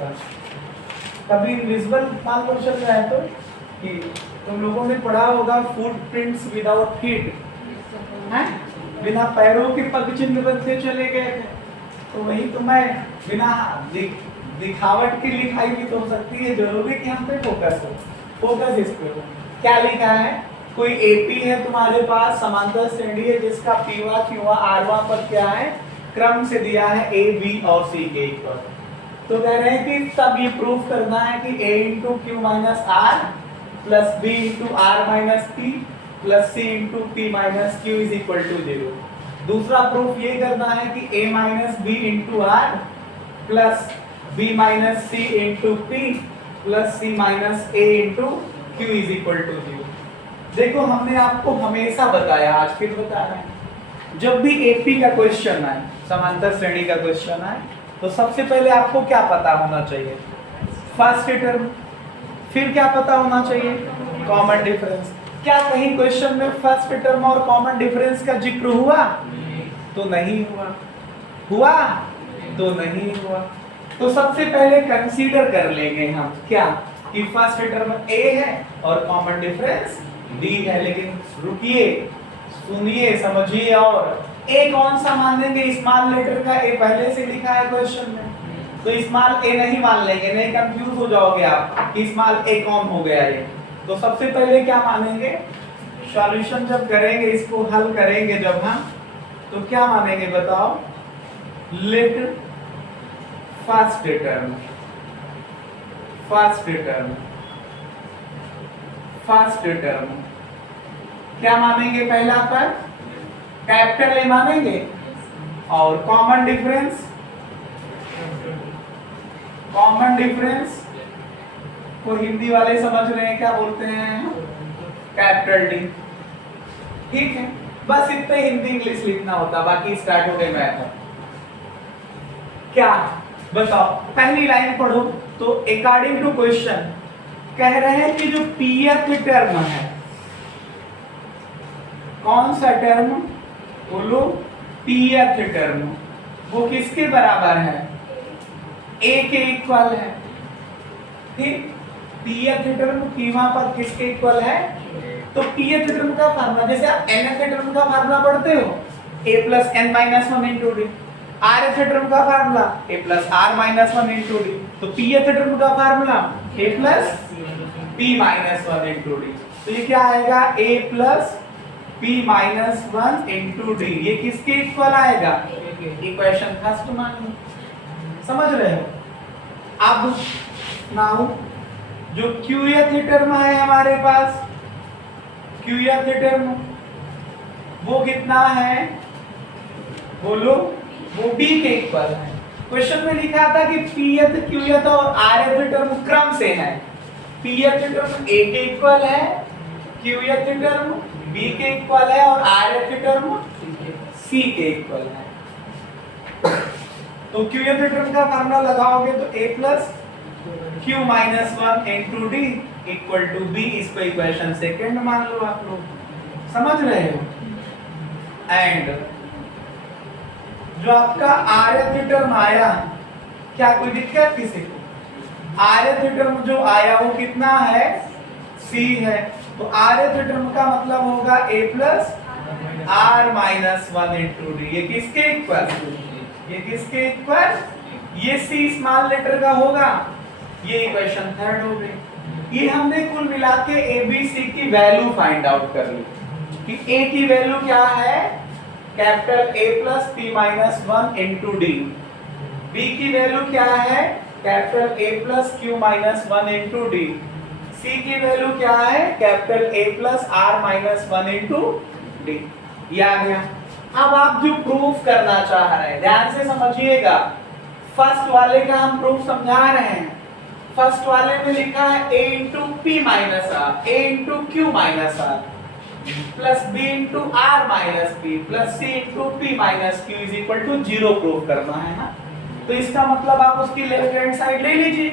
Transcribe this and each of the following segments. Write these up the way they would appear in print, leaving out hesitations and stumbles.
का। कभी इनविजिबल मान लो चल रहा है तो कि तुम लोगों ने पढ़ा होगा फुटप्रिंट्स विदाउट फीट, हैं, बिना पैरों के पग चिन्ह बनते चले गए थे। तो वही तो मैं बिना दिखावट की लिखाई भी तो हो सकती है, जरूरी कि हम पे फोकस हो, फोकस इस पे हो। क्या लिखा है, कोई एपी है तुम्हारे पास, समांतर श्रेणी है जिसका पीवा क्यूवा आरवा पर क्या है, क्रम से दिया है ए बी और सी के इक्वल। तो कह रहे हैं कि तब ये प्रूफ करना है कि a into q minus r plus b into r minus p plus c into p minus q is equal to 0। दूसरा प्रूफ ये करना है कि a minus b into r plus b minus c into p plus c minus a into q is equal to 0। देखो हमने आपको हमेशा बताया, आज फिर बता रहे हैं, जब भी एपी का क्वेश्चन आए, समांतर श्रेणी का क्वेश्चन आए, तो सबसे पहले आपको क्या पता होना चाहिए, फर्स्ट टर्म। फिर क्या पता होना चाहिए, कॉमन डिफरेंस। क्या कहीं क्वेश्चन में फर्स्ट टर्म और कॉमन डिफरेंस का जिक्र हुआ? तो नहीं हुआ। हुआ? तो नहीं हुआ। तो सबसे पहले कंसीडर कर लेंगे हम क्या, कि फर्स्ट टर्म a है और कॉमन डिफरेंस d है। लेकिन रुकिए, सुनिए, समझिए, और a कौन सा मानेंगे, स्मॉल लेटर का a पहले से लिखा है क्वेश्चन में, तो स्मॉल a नहीं मान लेंगे, नहीं कंफ्यूज हो जाओगे आप कि स्मॉल a कौन हो गया ये। तो सबसे पहले क्या मानेंगे, सॉल्यूशन जब करेंगे, इसको हल करेंगे जब हम, तो क्या मानेंगे बताओ, let first term, first term, first term क्या मानेंगे, पहला पर कैपिटल ए मानेंगे, और कॉमन डिफरेंस, कॉमन डिफरेंस को हिंदी वाले समझ रहे हैं क्या बोलते हैं, कैपिटल डी। ठीक है, बस इतने हिंदी इंग्लिश लिखना होता, बाकी स्टार्ट हो गए मैथ। क्या बताओ, पहली लाइन पढ़ो। तो अकॉर्डिंग टू क्वेश्चन कह रहे हैं कि जो पीएथ टर्म है, कौन सा टर्म बोलो, पीएथ टर्म, वो किसके बराबर है, ए के इक्वल है। ठीक, पीएथ टर्म पीवा पर किसके इक्वल है, तो पीएथ टर्म का फार्मूला, जैसे आप nth टर्म का फार्मूला पढ़ते हो, a plus n minus 1 into d, rth term का formula a plus r minus 1 into d, तो pth टर्म का formula a plus p minus 1 into d. तो ये क्या आएगा, a plus p minus 1 into d, ये किसके इक्वल आएगा, इक्वेशन फर्स्ट मान लो, समझ रहे हो। अब नाउ जो qth टर्म है हमारे पास, qth टर्म वो कितना है बोलो, वो b के इक्वल है। क्वेश्चन में लिखा था कि pth qth और rth टर्म क्रम से है, pth टर्म a के इक्वल है, qth टर्म b के इक्वल है और rth टर्म c के इक्वल है। तो qth टर्म का फार्मूला लगाओगे तो a plus q minus 1 into d equal to b, इसको इक्वेशन सेकंड मान लो आप लोग, समझ रहे हो। एंड जो आपका rth टर्म आया, क्या कोई दिक्कत किसी को, rth टर्म जो आया वो कितना है, c है, तो rth टर्म का मतलब होगा a plus r minus 1 into d, ये किसके इक्वल, ये किसके इक्वल, ये c स्मॉल लेटर का होगा, ये इक्वेशन थर्ड हो गई। ये हमने कुल मिला के a b c की वैल्यू फाइंड आउट कर ली कि a की वैल्यू क्या है, capital A plus p minus 1 into D, b की वैल्यू क्या है, capital A plus q minus 1 into D, c की वैल्यू क्या है, capital A plus r minus 1 into d. ये आ गया। अब आप जो प्रूफ करना चाह रहे हैं ध्यान से समझिएगा, फर्स्ट वाले का हम प्रूफ समझा रहे हैं। फर्स्ट वाले में लिखा है a into p minus r, a into q minus r plus b into r minus p plus c into p minus q is equal to 0 proof करना है ना। तो इसका मतलब आप उसकी लेफ्ट हैंड साइड ले लीजिए,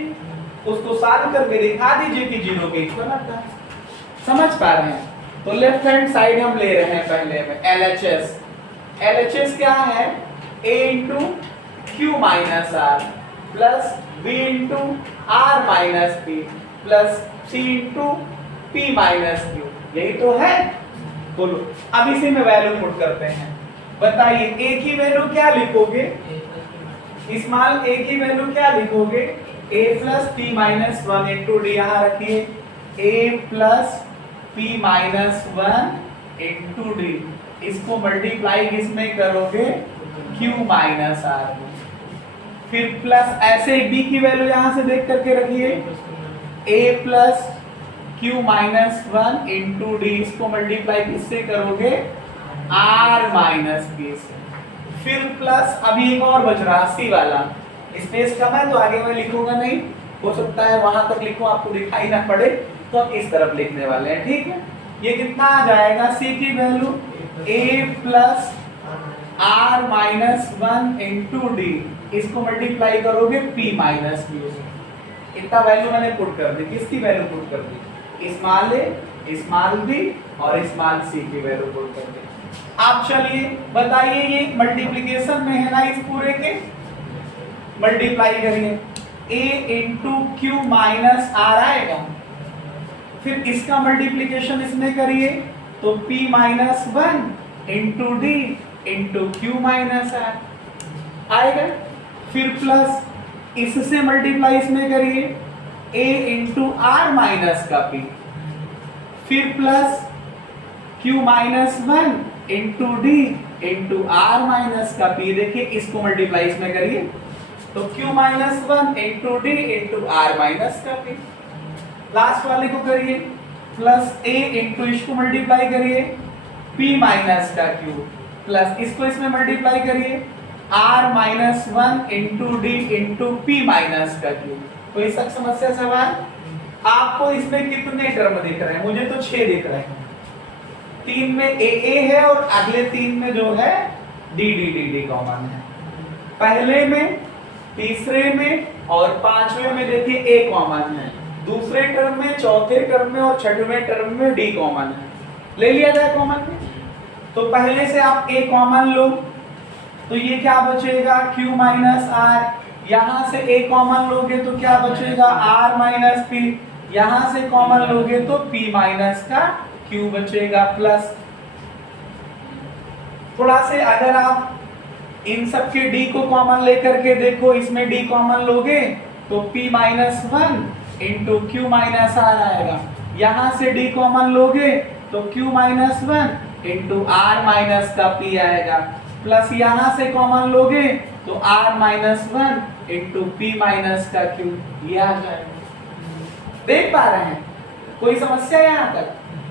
उसको सॉल्व करके दिखा दीजिए कि 0 के इक्वल आता है। समझ पा रहे हैं। तो लेफ्ट हैंड साइड हम ले रहे हैं पहले में LHS क्या है, a into q minus r plus b into r minus p plus c into p minus q, यही तो है। बोलो अब इसी में वैल्यू पुट करते हैं। बताइए ए की वैल्यू क्या लिखोगे, स्मॉल ए की वैल्यू क्या लिखोगे, a plus P minus one into D, यहाँ रखिए a plus P minus one into D, इसको मल्टीप्लाई किसमें करोगे, q माइनस आर में, फिर प्लस ऐसे b की वैल्यू यहाँ से देख करके रखिए a plus q minus one into D, इसको मल्टीप्लाई किससे करोगे, r माइनस p से, फिर प्लस अभी एक और बच रहा सी वाला, स्पेस कम है तो आगे मैं लिखूंगा नहीं, हो सकता है वहां तक लिखूं आपको दिखाई ना पड़े, तो हम इस तरफ लिखने वाले हैं, ठीक है। ये कितना आ जाएगा, सी की value a plus R minus one into D, इसको मल्टीप्लाई करोगे p माइनस क्यू से, इतना वैल्यू मैंने पुट कर दी। किसकी वैल्यू पुट कर दी, स्मॉल ए स्मॉल बी और स्मॉल सी की वैल्यू पुट कर दी। आप चलिए बताइए ये मल्टीप्लिकेशन में है ना, इस पूरे के मल्टीप्लाई करिए, a into q minus r आएगा, फिर इसका मल्टीप्लिकेशन इसमें करिए तो p minus one into d into q minus r आएगा, फिर प्लस इससे मल्टीप्लाई इसमें करिए a इंटू आर माइनस का p, फिर plus q minus one into d into r minus का p, देखिए इसको मल्टीप्लाई इसमें करिए तो q minus one into d into r minus का p, लास्ट वाले को करिए प्लस a इंटू इसको मल्टीप्लाई करिए p माइनस का q, प्लस इसको इसमें मल्टीप्लाई करिए r minus one into d into p minus का q। कोई सब समस्या सवाल, आपको इसमें कितने टर्म दिख रहे हैं, मुझे तो 6 दिख रहे हैं, 3 में a है और अगले 3 में जो है d कॉमन है, पहले में, तीसरे में और पांचवें में देखिए a कॉमन है, दूसरे टर्म में, चौथे टर्म में और छठवें टर्म में d कॉमन है, ले लिया जाए कॉमन में, तो पहले से आप a कॉमन लो तो ये क्या बचेगा q माइनस आर, यहां से a कॉमन लोगे तो क्या बचेगा r माइनस p, यहां से कॉमन लोगे तो p माइनस का q बचेगा, प्लस थोड़ा से अगर आप इन सब के d को कॉमन लेकर के देखो, इसमें d कॉमन लोगे तो p minus one into q minus r आएगा, यहां से d कॉमन लोगे तो q minus one into r minus का p आएगा, प्लस यहां से कॉमन लोगे तो r minus one into p minus का q, ये आ जाएगा। देख पा रहे हैं, कोई समस्या यहाँ तक,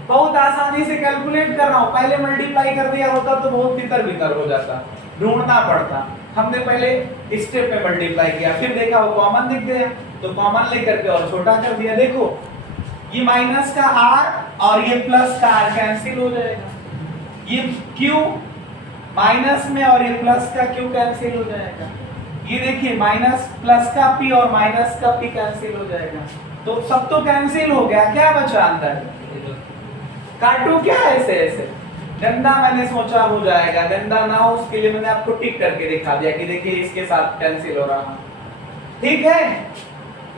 बहुत आसानी से कैलकुलेट कर रहा हूँ, पहले मल्टीप्लाई कर दिया होता तो बहुत भीतर हो जाता, ढूंढना पड़ता, हमने पहले स्टेप में मल्टीप्लाई किया, फिर देखा वो कॉमन दिख गया तो कॉमन लेकर के और छोटा कर दिया, देखो ये माइनस का r और ये प्लस का r कैंसिल हो जाएगा, ये q माइनस में और ये प्लस का q कैंसिल हो जाएगा, ये देखिए माइनस प्लस का p और माइनस का p कैंसिल हो जाएगा, तो सब तो कैंसिल हो गया, क्या बचा अंदर, काटू क्या ऐसे ऐसे, गंदा मैंने सोचा हो जाएगा, गंदा ना हो उसके लिए मैंने आपको टिक करके दिखा दिया कि देखिए इसके साथ कैंसिल हो रहा, ठीक है।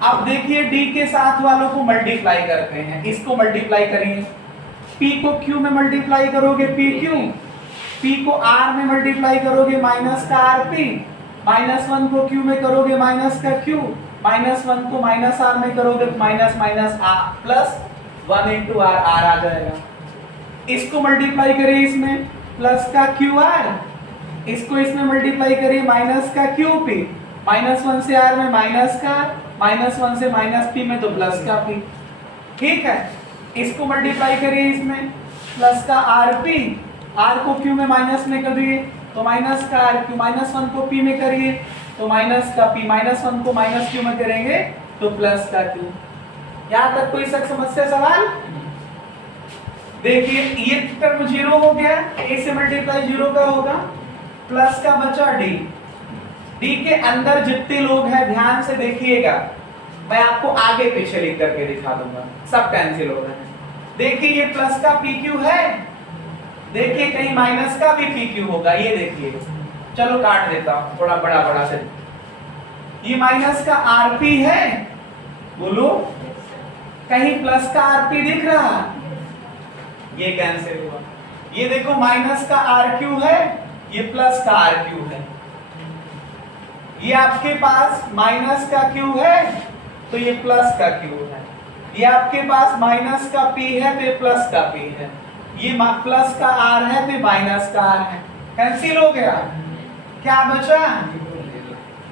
अब देखिए d के साथ वालों को मल्टीप्लाई करते हैं, इसको मल्टीप्लाई करिए, p को q में मल्टीप्लाई करोगे pq, p को r में मल्टीप्लाई करोगे माइनस का rp, माइनस वन को q में करोगे माइनस का q, माइनस वन को माइनस r में करोगे minus minus r plus one into r, r आ जाएगा, इसको मल्टीप्लाई करिए इसमें प्लस का क्यू आर, इसको इसमें मल्टीप्लाई करिए माइनस का क्यू पी, माइनस वन से आर में माइनस का, माइनस वन से माइनस पी में तो प्लस का पी, ठीक है। इसको मल्टीप्लाई करिए इसमें प्लस का आर पी, आर को क्यू में माइनस में करिए तो माइनस का आर क्यू, माइनस वन को पी में करिए तो माइनस का पी, माइनस वन को माइनस क्यू में करेंगे तो प्लस का क्यू। यहाँ तक कोई समस्या सवाल, देखिए ये टर्म जीरो हो गया, a से मल्टीप्लाई जीरो का होगा, प्लस का बचा d, d के अंदर जितने लोग हैं ध्यान से देखिएगा, मैं आपको आगे पीछे लिख करके दिखा दूंगा, सब कैंसिल हो रहे हैं। देखिए ये प्लस का pq है, देखिए कहीं माइनस का भी pq होगा, ये देखिए, चलो काट देता हूं थोड़ा बड़ा बड़ा से, ये माइनस का आरपी है, बोलो कहीं प्लस का आरपी दिख रहा, ये कैंसिल हुआ। ये देखो माइनस का आर क्यू है, ये प्लस का आर क्यू है। ये आपके पास माइनस का क्यू है तो ये प्लस का क्यू है। ये आपके पास माइनस का पी है तो ये प्लस का पी है। ये प्लस का आर है तो माइनस का आर है। कैंसिल हो गया। क्या बचा?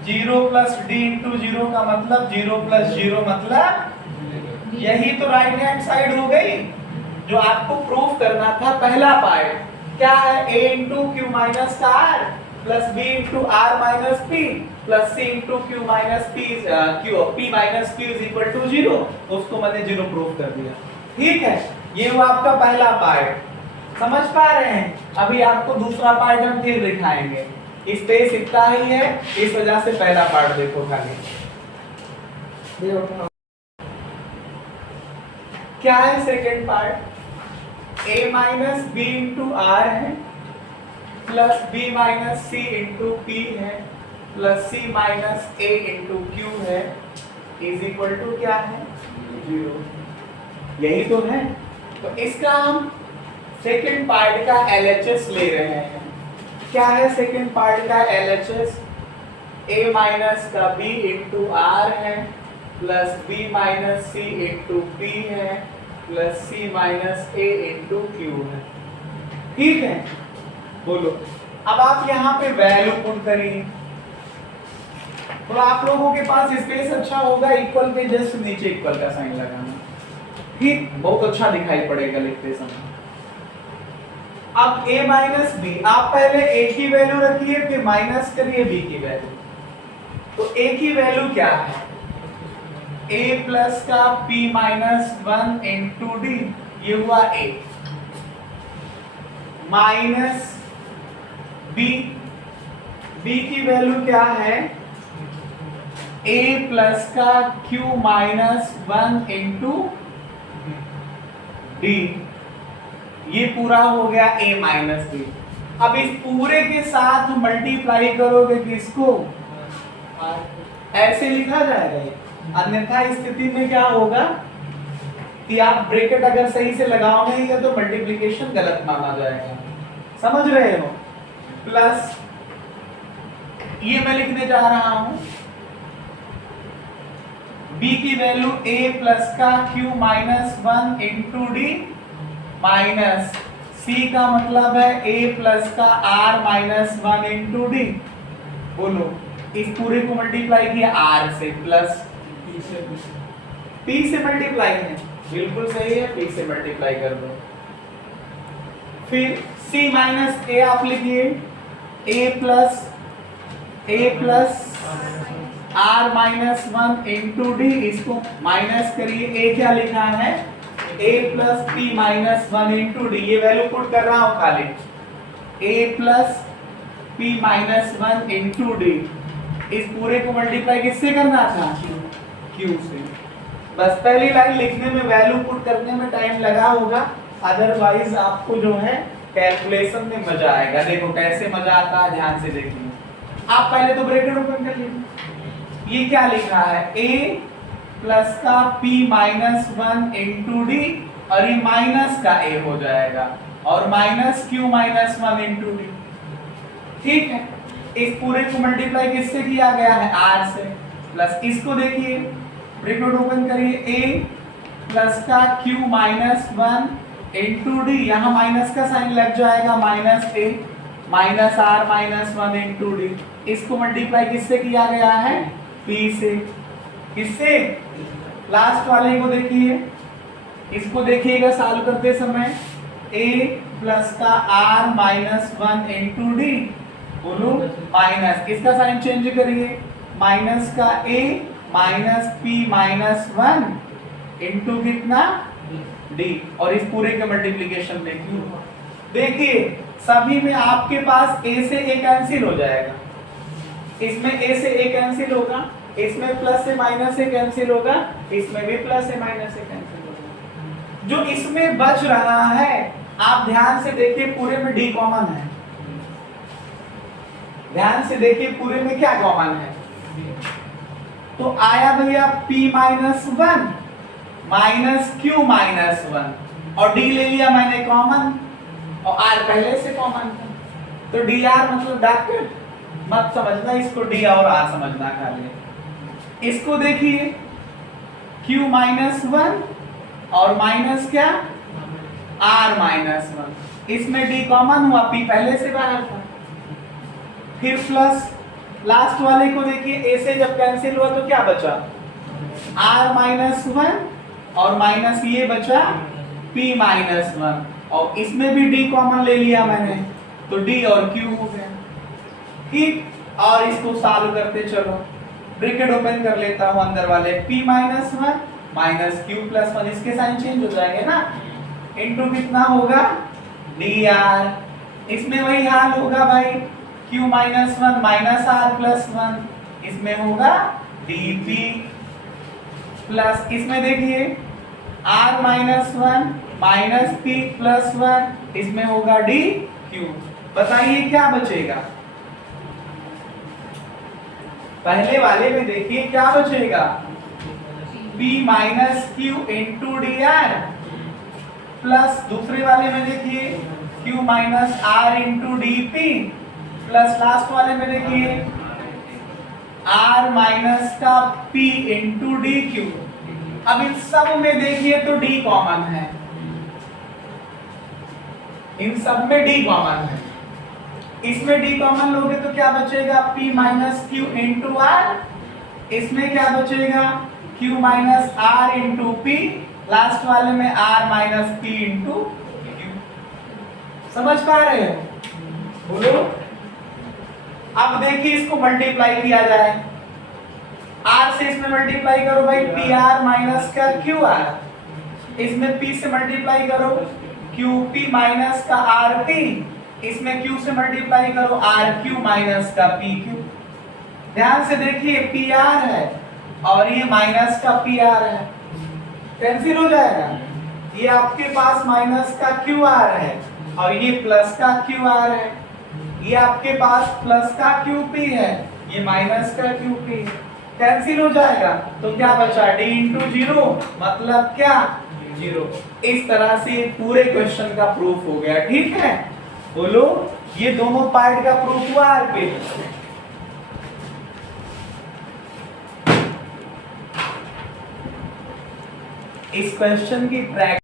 0 प्लस डी इंटू 0 का मतलब 0 प्लस 0 मतलब यही तो राइट हैंड साइड हो गई जो आपको प्रूफ करना था। पहला पार्ट क्या है? a इंटू क्यू माइनस का r plus b into r minus p plus c into q minus p q p minus q is equal to 0। उसको मैंने 0 प्रूफ कर दिया। ठीक है, ये हुआ आपका पहला पार्ट। समझ पा रहे हैं? अभी आपको दूसरा पार्ट हम फिर दिखाएंगे। स्पेस इतना ही है, इस वजह से पहला पार्ट देखो खाली। क्या है second part? a minus b into r है plus b minus c into p है plus c minus a into q है इज इक्वल टू क्या है? 0। यही तो है। तो इसका हम सेकेंड पार्ट का LHS ले रहे हैं। क्या है सेकेंड पार्ट का LHS? a माइनस का b इंटू आर है plus b minus c into p है plus c minus a into q है। ठीक है, बोलो अब आप यहाँ पे वैल्यू पुट करिए। तो आप लोगों के पास स्पेस अच्छा होगा, इक्वल के जस्ट नीचे इक्वल का साइन लगाना। ठीक, बहुत अच्छा दिखाई पड़ेगा लिखते समय। अब a माइनस बी, आप पहले a की वैल्यू रखिए फिर माइनस करिए b की वैल्यू। तो a की वैल्यू क्या है? a प्लस का p माइनस 1 इंटू डी, ये हुआ a माइनस b। b की वैल्यू क्या है? a प्लस का q माइनस 1 इंटू डी, ये पूरा हो गया a माइनस b। अब इस पूरे के साथ मल्टीप्लाई करोगे किसको? ऐसे लिखा जाएगा। अन्यथा स्थिति में क्या होगा कि आप ब्रैकेट अगर सही से लगाओगे तो मल्टीप्लिकेशन गलत माना जाएगा। समझ रहे हो? प्लस ये मैं लिखने जा रहा हूं b की वैल्यू a प्लस का q minus 1 into D minus c का मतलब है a प्लस का r माइनस 1 इंटू डी। बोलो इस पूरे को मल्टीप्लाई किया r से प्लस p से मल्टीप्लाई है, बिल्कुल सही है, p से मल्टीप्लाई कर दो। फिर c माइनस a आप लिखिए a plus r minus 1 into D, इसको माइनस करिए। a क्या लिखा है? a plus p minus 1 into d, ये वैल्यू पुट कर रहा हूं खाली। a plus p minus 1 into D, इस पूरे को मल्टीप्लाई किससे करना था? q से। बस पहली लाइन लिखने में, वैल्यू पुट करने में टाइम लगा होगा, अदरवाइज आपको जो है कैलकुलेशन में मजा आएगा। देखो कैसे मजा आता है, ध्यान से देखिए। आप पहले तो ब्रैकेट ओपन कर लीजिए। ये क्या लिखा है? a प्लस का p माइनस 1 इंटू डी, और ये माइनस का a हो जाएगा, और minus q minus 1 into D. ठीक है, इस पूरे को मल्टीप्लाई किससे किया गया है? r से। प्लस इसको देखिए, ब्रैकेट ओपन करिए, a प्लस का q माइनस 1 इंटू डी, यहाँ माइनस का साइन लग जाएगा, minus a minus r minus 1 into D. इसको मल्टीप्लाई किससे किया गया है? p से। किससे? लास्ट वाले को देखिए, इसको देखिएगा सॉल्व करते समय। a प्लस का r माइनस 1 इंटू डी, बोलो माइनस, इसका साइन चेंज करिए, माइनस का a minus p minus 1 into कितना? d, और इस पूरे के मल्टीप्लिकेशन देखिए सभी में आपके पास a से a कैंसिल हो जाएगा, इसमें a से a कैंसिल होगा, इसमें प्लस से माइनस से कैंसिल होगा, इसमें भी प्लस से माइनस से कैंसिल होगा। जो इसमें बच रहा है, आप ध्यान से देखिए, पूरे में d कॉमन है। ध्यान से देखिए पूरे में क्या कॉमन है? तो आया भैया p minus one minus Q minus one, और d ले लिया मैंने कॉमन, और r पहले से कॉमन था, तो dr मतलब ब्रैकेट, मत समझना इसको d और r समझना खाली। इसको देखिए q माइनस वन और माइनस क्या r माइनस वन, इसमें d कॉमन हुआ, p पहले से बाहर था, फिर प्लस लास्ट वाले को देखिए, a से जब कैंसिल हुआ तो क्या बचा r माइनस वन और माइनस ये बचा p माइनस वन, और इसमें भी d कॉमन ले लिया मैंने, तो d और q हो गया। ठीक, और इसको सॉल्व करते चलो, ब्रैकेट ओपन कर लेता हूं, अंदर वाले p minus one minus Q plus one, इसके साइन चेंज हो जाएंगे ना, इनटू कितना होगा dr, इसमें वही हाल होगा भाई, q minus one minus r plus one, इसमें होगा dp प्लस, इसमें देखिए r minus one minus p plus one, इसमें होगा dq। बताइए क्या बचेगा, पहले वाले में देखिए क्या बचेगा, p minus q into D R, plus दूसरे वाले में देखिए q minus r into D P, plus last वाले में देखिए r माइनस का p इंटू डी क्यू। अब इन सब में देखिए तो d कॉमन है, इन सब में d कॉमन है, इसमें d कॉमन लोगे तो क्या बचेगा p minus q into r, इसमें क्या बचेगा q minus r into p, last वाले में r minus p into q. समझ पा रहे हो, बोलो। अब देखिए इसको मल्टीप्लाई किया जाए, r से इसमें मल्टीप्लाई करो भाई पी आर माइनस का क्यू आर, इसमें p से मल्टीप्लाई करो क्यू पी माइनस का आर पी, इसमें q से मल्टीप्लाई करो आर क्यू माइनस का पी क्यू। ध्यान से देखिए पी आर है और ये माइनस का पी आर है, कैंसिल हो जाएगा, ये आपके पास माइनस का क्यू आर है और ये प्लस का क्यू आर है, ये आपके पास प्लस का क्यू पी है, ये माइनस का क्यू पी है, कैंसिल हो जाएगा, तो क्या बचा d इंटू जीरो, मतलब क्या जीरो। इस तरह से पूरे क्वेश्चन का प्रूफ हो गया। ठीक है, बोलो, ये दोनों पार्ट का प्रूफ हुआ आर पे। इस क्वेश्चन की प्रैक्टिस